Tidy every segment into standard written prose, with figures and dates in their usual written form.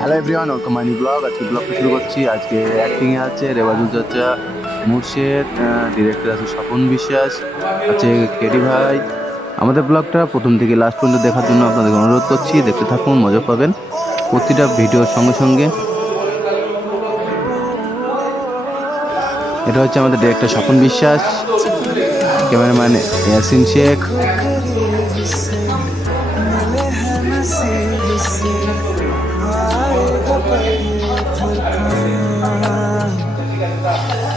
Hello everyone, welcome my new blog. আজকে ব্লগটা শুরু করছি। আজকে অ্যাক্টিংয়ে আছে রেওয়াজুল চাচা, মুর্শেদ, ডিরেক্টর আছে স্বপন বিশ্বাস, আছে কেডি ভাই। আমাদের ব্লগটা প্রথম থেকে লাস্ট পর্যন্ত দেখার জন্য আপনাদের অনুরোধ করছি। দেখতে থাকুন, মজা পাবেন প্রতিটা ভিডিওর সঙ্গে সঙ্গে। এটা হচ্ছে আমাদের ডিরেক্টর স্বপন বিশ্বাস, ক্যামেরাম্যান ইয়াসিন শেখ।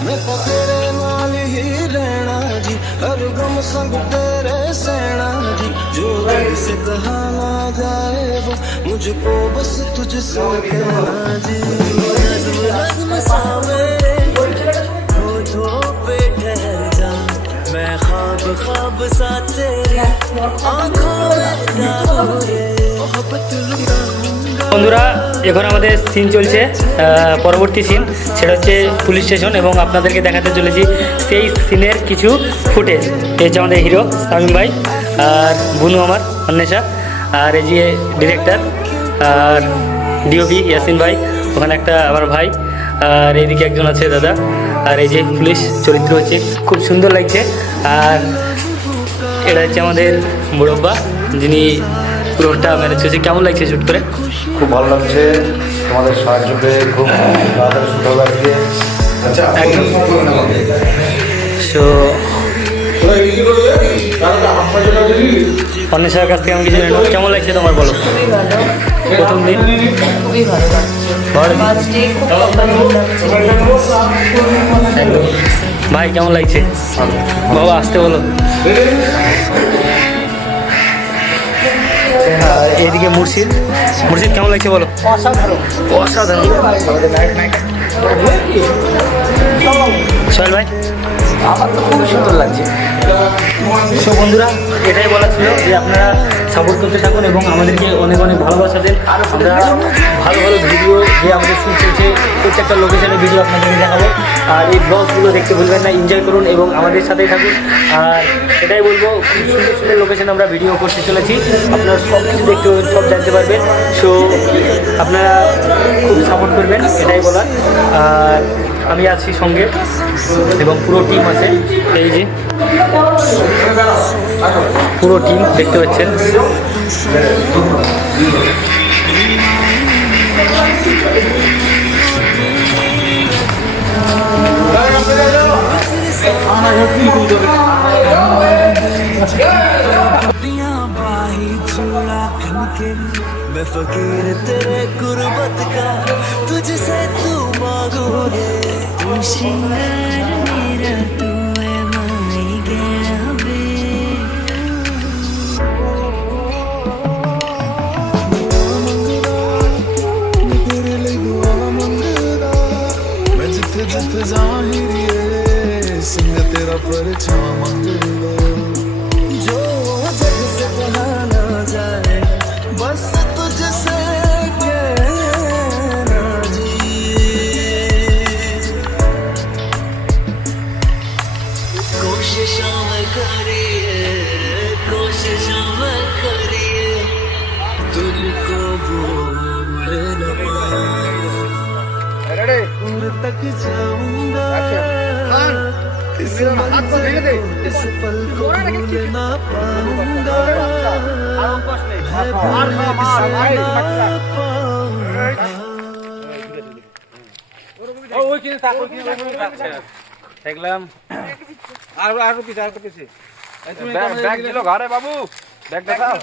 मैं तो तेरे नाल ही रहना जी, हर गम संग तेरे सहना जी। जो दिल से कहा ना जाए वो मुझको बस तुझसे कहना जी। नज़्म नज़्म सा मेरे होठों पे ठहर जा, मैं ख्वाब ख्वाब सा तेरी आँखों में डालूं रे मोहब्बत लुटाऊंगा। বন্ধুরা, এখন আমাদের সিন চলছে, পরবর্তী সিন সেটা হচ্ছে পুলিশ স্টেশন, এবং আপনাদেরকে দেখাতে চলেছি সেই সিনের কিছু ফুটেজ। এই হচ্ছে আমাদের হিরো শামীম ভাই, আর বুনু আমার অন্বেষা, আর এই যে ডিরেক্টর আর ডিওপি ইয়াসিন ভাই, ওখানে একটা আমার ভাই, আর এইদিকে একজন আছে দাদা, আর এই যে পুলিশ চরিত্র হচ্ছে, খুব সুন্দর লাগছে। আর এটা হচ্ছে আমাদের মুরব্বা, যিনি পুরোটা ম্যানেজ করছে। কেমন লাগছে শ্যুট করে? খুব ভালো লাগছে, তোমাদের সাহায্য পেয়ে খুব তাড়াতাড়ি শুরু হবে আজকে। সো অন্বেষার কাছ থেকে আমি কিছু জানবো। কেমন লাগছে তোমার, বলো? প্রথম দিন খুবই ভালো লাগছে। একদম। ভাই কেমন লাগছে? বাবা আসতে বলো। এইদিকে মুর্শিদ, মুর্শিদ কেমন লাগছে বলো? অসাধারণ, অসাধারণ। সোহেল ভাই? আমার তো খুবই সুন্দর লাগছে। সো বন্ধুরা, এটাই বলা ছিল যে আপনারা সাপোর্ট করতে থাকুন এবং আমাদেরকে অনেক অনেক ভালোবাসা দেন। আমরা ভালো ভালো ভিডিও যে আমাদের শ্যুট চলছে, প্রত্যেকটা লোকেশনের ভিডিও আপনাদেরকে দেখাবো। আর এই ব্লগগুলো দেখতে ভুলবেন না, এনজয় করুন এবং আমাদের সাথেই থাকুন। আর এটাই বলবো, খুব সুন্দর সুন্দর লোকেশন আমরা ভিডিও করতে চলেছি, আপনারা সব কিছু দেখতে পাবেন, সব জানতে পারবেন। সো আপনারা খুব সাপোর্ট করবেন, এটাই বলার। আর আমি আছি সঙ্গে এবং পুরো টিম আছে। এই যে পুরো টিম দেখতে পাচ্ছেন। मैं फकीर तेरे गुर्बत का, तुझसे तू मांगू रे। तू श्रृंगार मेरा, तू है माई गया बे। तेरे लिए दुआ मंगदा, मैं जिथे जिथे जाहिर संग तेरा परछा मंगदा। जो जग से कहा ना जाए बस तुझसे कहना जी। कोशिशों में करिए, कोशिशों में करिए, तुझको भूल न पाए। दूर तक जाऊंगा, इस पल को भूल ना पाऊंगा। দেখলাম আর পিছিয়ে ব্যাগ দিল ঘরে, বাবু ব্যাগটা দাও।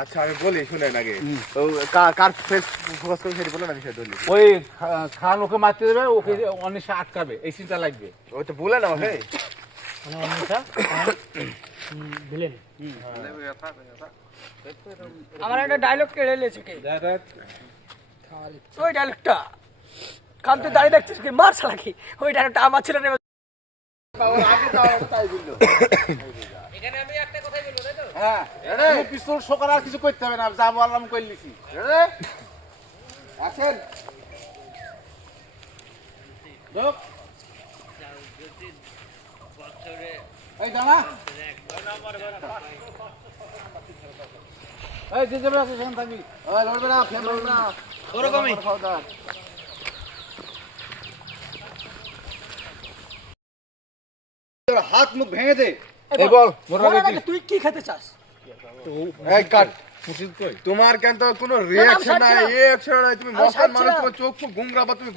আচ্ছা আমি বলি শুনেন আগে, তো কার ফেস ফোকাস করে সেটা বলে না, বিষয় ধরলি ওই খান ওকে মারতে দেবে, ওকে অনেক আটকাবে, এই চিন্তা লাগবে। ওই তো বলে না আমাকে। আমার একটা ডায়লগ কেড়ে নিয়েছে কে? ওই ডায়লগটা খান, তুই দাঁড়িয়ে দেখছিস কি? মার শালা কি? ওই ডায়লগটা আমার ছিল রে। এখানে আমি একটা কথাই বলবো, তাই তো? হ্যাঁ, পিস্তল শোকার আর কিছু করতে হবে না, যা বললাম করলিছি। আছেন এই জানা এই যে যাবে আছে সেখানে থাকবি। ওরকমই হাত মুখ ভেঙে দে। এই বল মোটা বলার আগে তুই কি খেতে চাস? এই কাট। মুর্শিদ কই? তোমার কেন তো কোনো রিয়াকশন ছাড়ছি নাই, না। রিয়াকশন নাই, তুমি আমি মস্তান ছাড়ছি মানুষ, না। তোমার চোখ মুখ গুংরা বা তুমি